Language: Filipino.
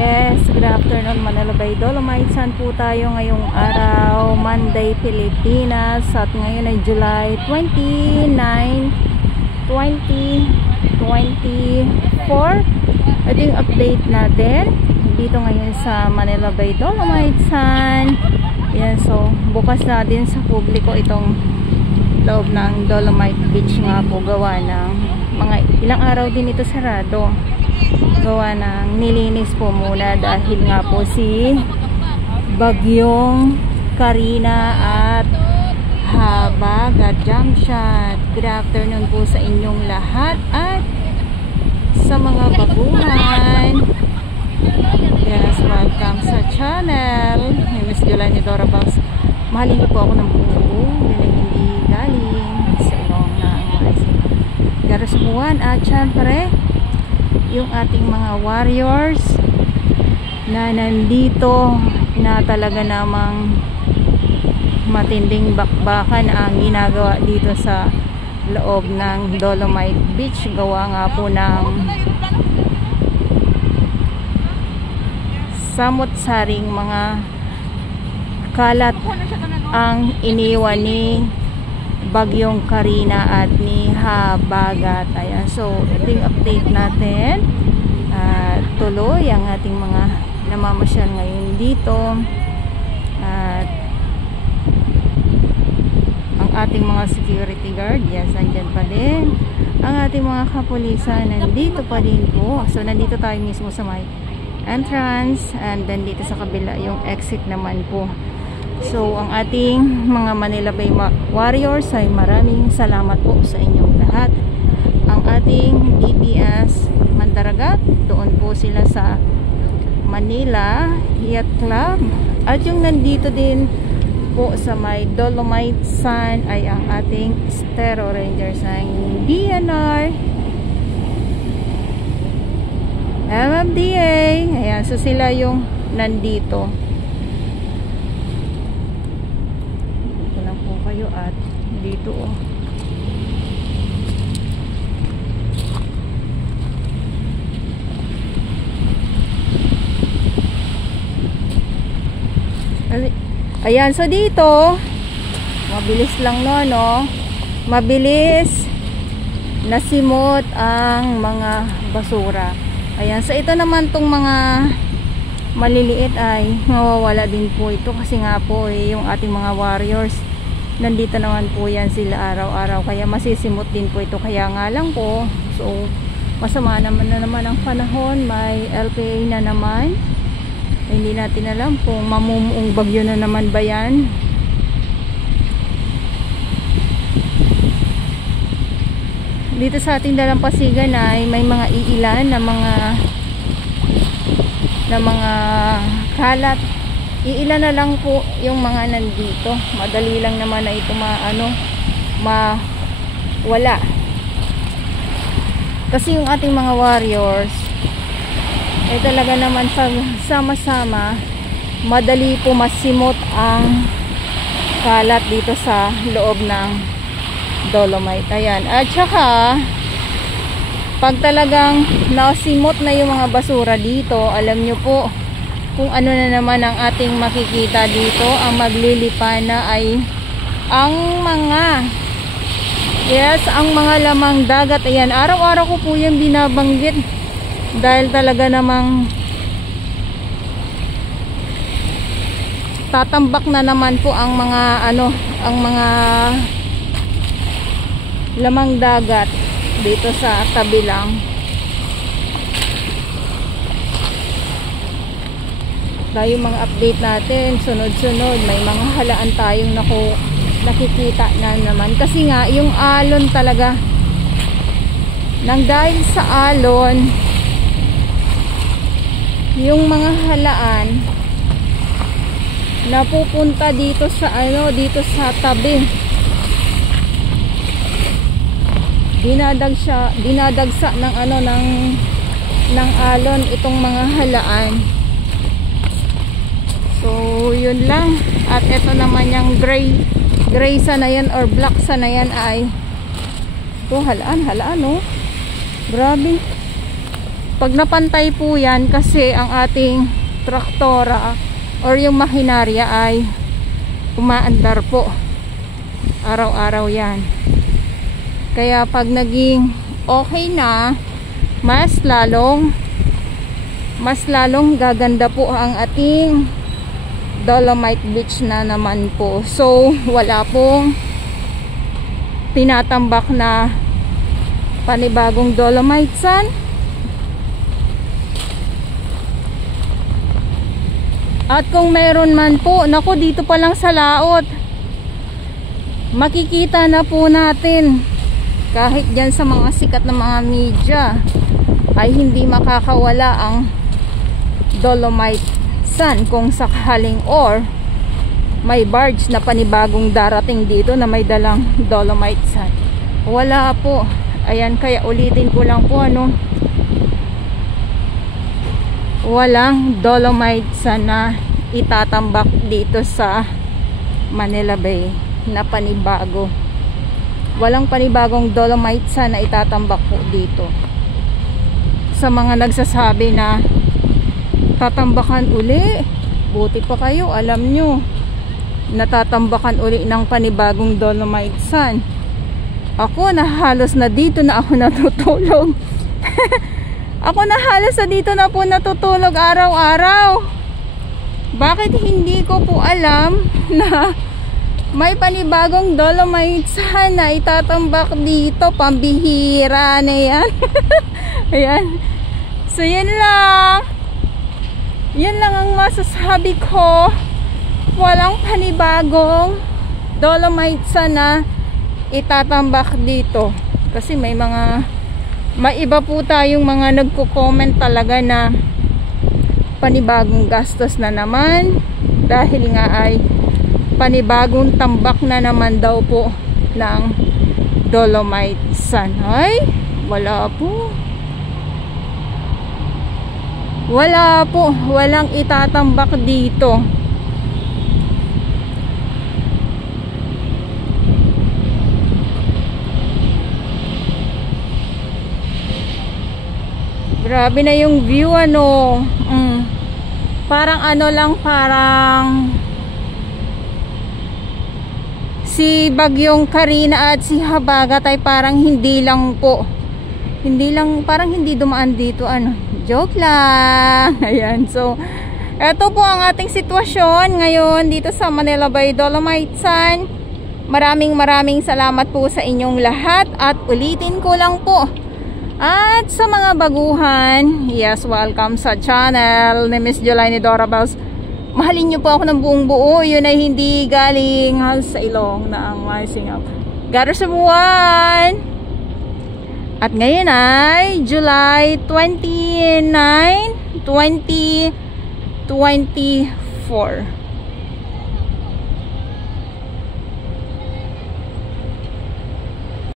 Yes, good afternoon Manila Bay Dolomites. Saan po tayo ngayong araw? Monday, Pilipinas. At ngayon ay July 29, 2024. Ito yung update natin dito ngayon sa Manila Bay Dolomites. Yan, so bukas na din sa publiko itong loob ng Dolomite Beach nga po. Gawa ng mga ilang araw din ito sarado. Gawa ng nilinis po muna dahil nga po si Bagyong Karina at Habagat jump shot. Good afternoon po sa inyong lahat at sa mga baguhan. Yes, welcome sa channel. Miss Jolani Dora Box. Mahalin po ako ng buo. Hindi galing sa ilong ng Garasubuan. At syempre yung ating mga warriors na nandito na talaga namang matinding bakbakan ang ginagawa dito sa loob ng Dolomite Beach. Gawa nga po ng samot-saring mga kalat ang iniwan ni Bagyong Karina at ni Habagat. Ayan, so ito yung update natin. Tuloy ang ating mga namamasyal ngayon dito. At ang ating mga security guard, yes, andyan pa din. Ang ating mga kapulisan nandito pa din po. So nandito tayo mismo sa may entrance, and then dito sa kabila yung exit naman po. So, ang ating mga Manila Bay Warriors ay maraming salamat po sa inyong lahat. Ang ating DPS Mandaragat, doon po sila sa Manila Yacht Club. At yung nandito din po sa may Dolomite Sun ay ang ating Stero Rangers ng DNR, MMDA. Ayan, so sila yung nandito. At dito ayan, so dito mabilis lang no, mabilis nasimot ang mga basura. Ayan, so ito naman tong mga maliliit ay mawawala din po ito kasi nga po yung ating mga warriors nandito naman po yan sila araw-araw, kaya masisimot din po ito. Kaya nga lang po, so masama naman ang panahon, may LPA na naman, hindi natin alam kung mamumuong bagyo na naman ba yan. Dito sa ating dalampasigan ay may mga iilan na mga kalat. Iilan na lang po yung mga nandito. Madali lang naman na ito mawala. Kasi yung ating mga warriors ay talaga naman sama-sama madali po masimot ang kalat dito sa loob ng Dolomite. Ayan. At saka pag talagang nasimot na yung mga basura dito, alam nyo po kung ano na naman ang ating makikita dito. Ang maglilipa na ay ang mga lamang dagat. Ayan, araw-araw ko po yung binabanggit dahil talaga namang tatambak na naman po ang mga lamang dagat dito sa tabi lang. Tayo mga update natin sunod-sunod, may mga halaan tayong nakikita na naman kasi nga yung alon talaga, nang dahil sa alon yung mga halaan napupunta dito sa tabi, dinadagsa ng alon itong mga halaan. So yun lang. At ito naman yung gray sana yan or black sana yan ay ito, halaan oh. Grabe. Pag napantay po yan, kasi ang ating traktora or yung makinarya ay umaandar po. Araw-araw yan. Kaya pag naging okay na, mas lalong gaganda po ang ating Dolomite Beach na naman po. So wala pong tinatambak na panibagong Dolomite Sand. At kung meron man po, naku, dito pa lang sa laot, makikita na po natin. Kahit dyan sa mga sikat na mga media ay hindi makakawala ang Dolomite Sand kung sakaling or may barge na panibagong darating dito na may dalang Dolomite Sand. Wala po. Ayan, kaya ulitin ko lang po, ano, walang Dolomite Sand na itatambak dito sa Manila Bay na panibago. Walang panibagong Dolomite Sand na itatambak po dito. Sa mga nagsasabi na tatambakan uli, buti pa kayo, alam nyo natatambakan uli ng panibagong Dolomite Sand. Ako na halos na dito na ako natutulog. Ako na halos na dito na po natutulog araw-araw. Bakit hindi ko po alam na may panibagong Dolomite Sand na itatambak dito? Pambihira na yan. Ayan. So yun lang. Yan lang ang masasabi ko. Walang panibagong Dolomite Sand na itatambak dito. Kasi may iba po tayong mga nagko-comment talaga na panibagong gastos na naman. Dahil nga ay panibagong tambak na naman daw po ng Dolomite Sand. Ay, wala po. Wala po. Walang itatambak dito. Grabe na yung view, ano. Parang ano lang, parang si Bagyong Karina at si Habagat ay parang hindi lang po. Parang hindi dumaan dito, ano. Joke lang. Ayan, so eto po ang ating sitwasyon ngayon dito sa Manila Bay Dolomite Sand. Maraming salamat po sa inyong lahat. At ulitin ko lang po, at sa mga baguhan, yes, welcome sa channel ni Miss Jolaine Dorabels. Mahalin niyo po ako ng buong buo. Yun ay hindi galing sa ilong na ang rising up. Gather sa buwan. At ngayon ay July 29, 2024.